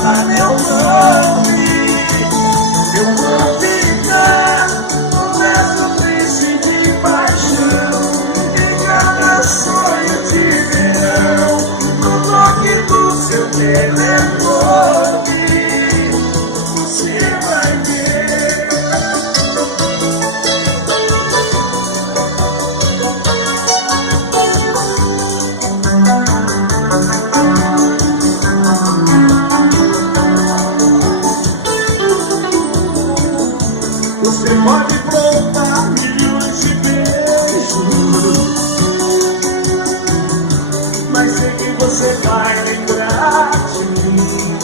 matar meu nome. Eu vou ficar um verso triste de paixão em cada sonho de verão, no toque do seu telefone. Você vai ver. Você pode plantar milhões de beijos, mas sei que você vai lembrar de mim.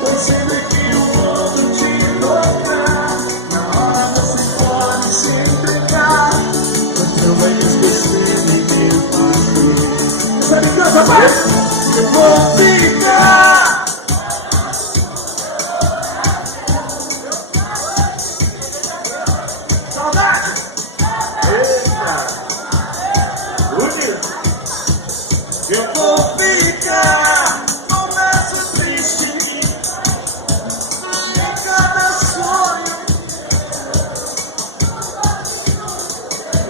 Pois sempre que eu volto te tocar, na hora você pode se entregar, mas não vai esquecer nem me fazer. Sabe que eu vou ficar. Saudade! Eita! Bonito! Eu vou ficar com verso triste em cada sonho.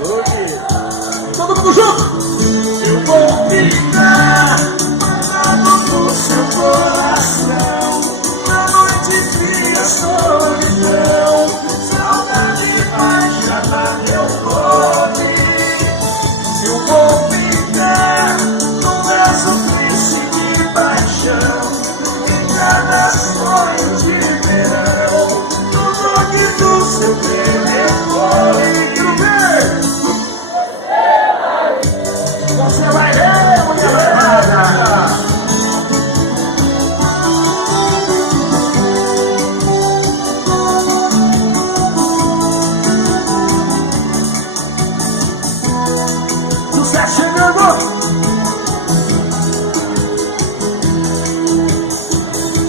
Bonito! Todo mundo junto! Eu vou ficar mandado no seu coração, na noite fria solidão. Saudade vai chamar meu nome. Eu vou ficar num verso triste de paixão em cada sonho de verão, no toque do seu telefone. Quero ver! Você vai ver, mulher levada! Sucesso chegando!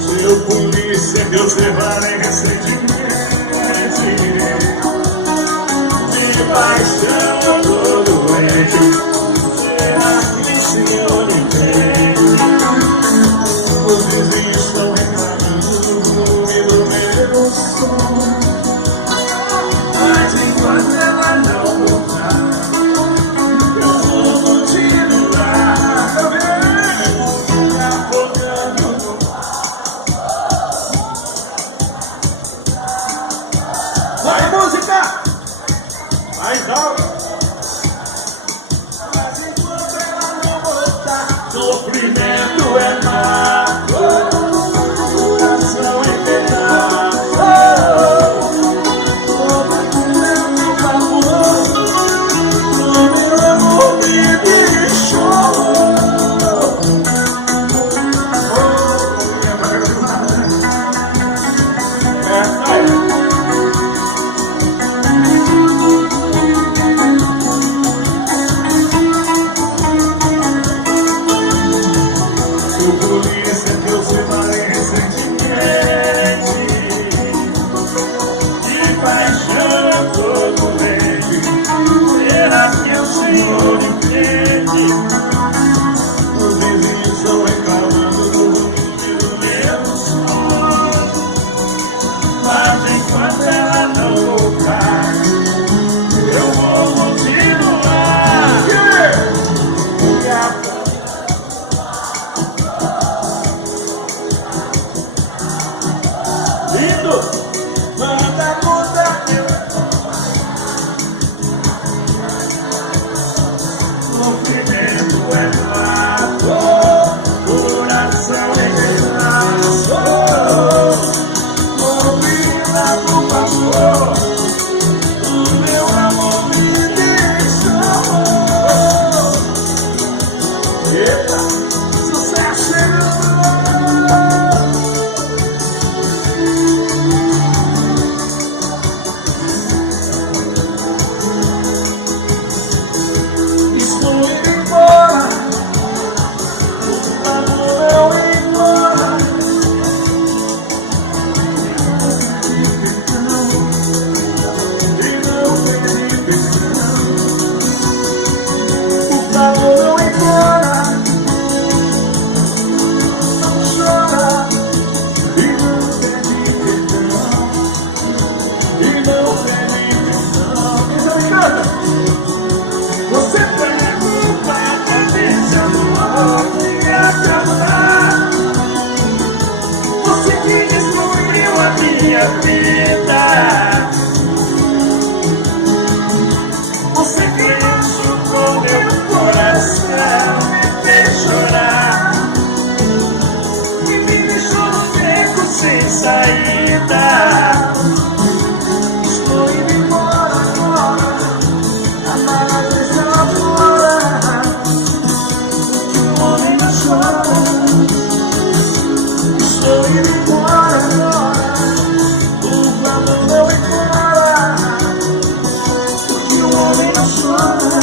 Seu polícia, Deus levarem recentemente de paixão todo doente. Será que o senhor entende? Os vizinhos estão reclamando do meu som, mas enquanto ela não voltar, eu vou continuar afogando no mar. Vai, música! Mais alto! Mas enquanto ela não voltar, sofrimento é mar, coração em pedaços. Procurando favor, o meu amor me deixou. O polícia que eu separei recentemente de paixão todo doente. Será que o senhor entende? Os vizinhos estão reclamando do meu som, mas enquanto ela não voltar, eu vou continuar. Yeah! Lindo! Manda conta eu. Sofrimento é mato, coração é pedaço. Ouvida, por favor, o meu amor me deixou. Eita! Sucesso chegando! Estou indo embora, o amor eu ir embora. E não pedi perdão. O amor eu ir embora. minha vida. Você criou com meu coração, me fez chorar e me deixou no beco sem saída. Estou indo embora agora, amar deixa fora. O homem não chora. Estou indo embora agora, o clamor não embora, porque o homem não chora.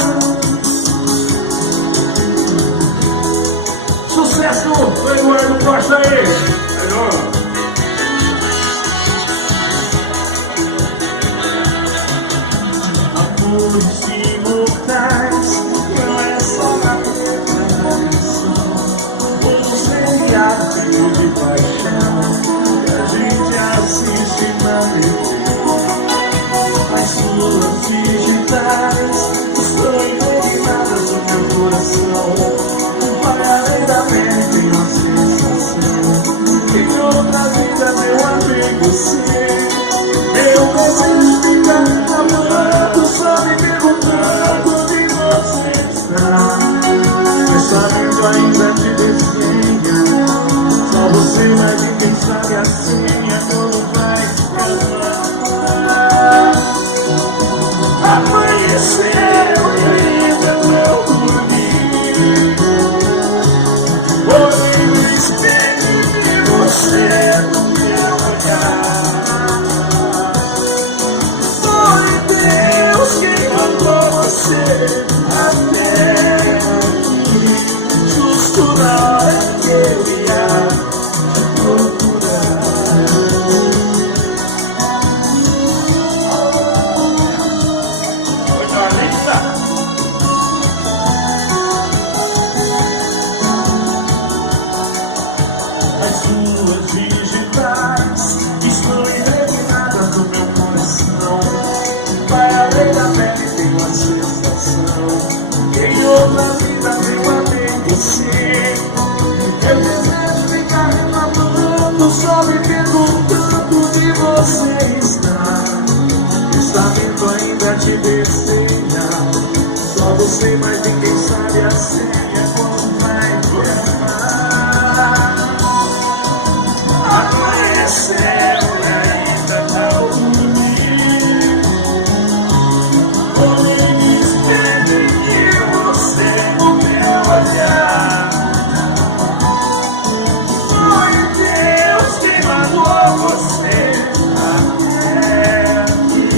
Sucesso, Eduardo Costa aí. Melhor. Amores imortais, não é só na canção. Todos seriados de paixão que a gente assiste na TV. As suas digitais estão impregnadas no meu coração. Vai além da pele, tem uma sensação. Em outra vida, meu amigo, sim. Meu desejo fica amando, só me perguntando onde você está. Pensamento ainda te desenha, só você vai ver quem sabe a senha quando vai acabar. Amanheceu e ainda não dormi. Olhei no espelho e vi você no meu olhar. Foi Deus quem mandou você até aqui, justo na hora que eu ia te procurar. Oi, Carlita. As suas digitais estão impregnadas no meu coração. Vai além da pele, tem uma sensação. Em outra vida, meu amigo, sim. Eu desejo ficar reclamando, só me perguntando onde você está. Pensamento ainda te desenha, só você mais ninguém sabe a senha quando vai te amar. Amanheceu e ainda não dormi. Olhei no espelho e vi você no meu olhar. Foi Deus que mandou você até aqui,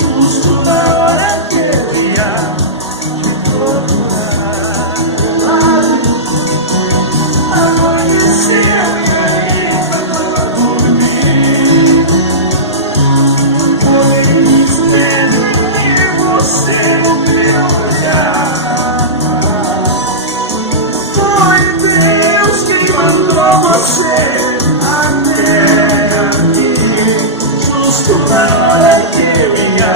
justo na hora que eu ia te procurar. Amanheceu e ainda não dormi. Olhei no espelho e vi você no meu olhar. Foi Deus que mandou você até aqui, justo na hora que eu ia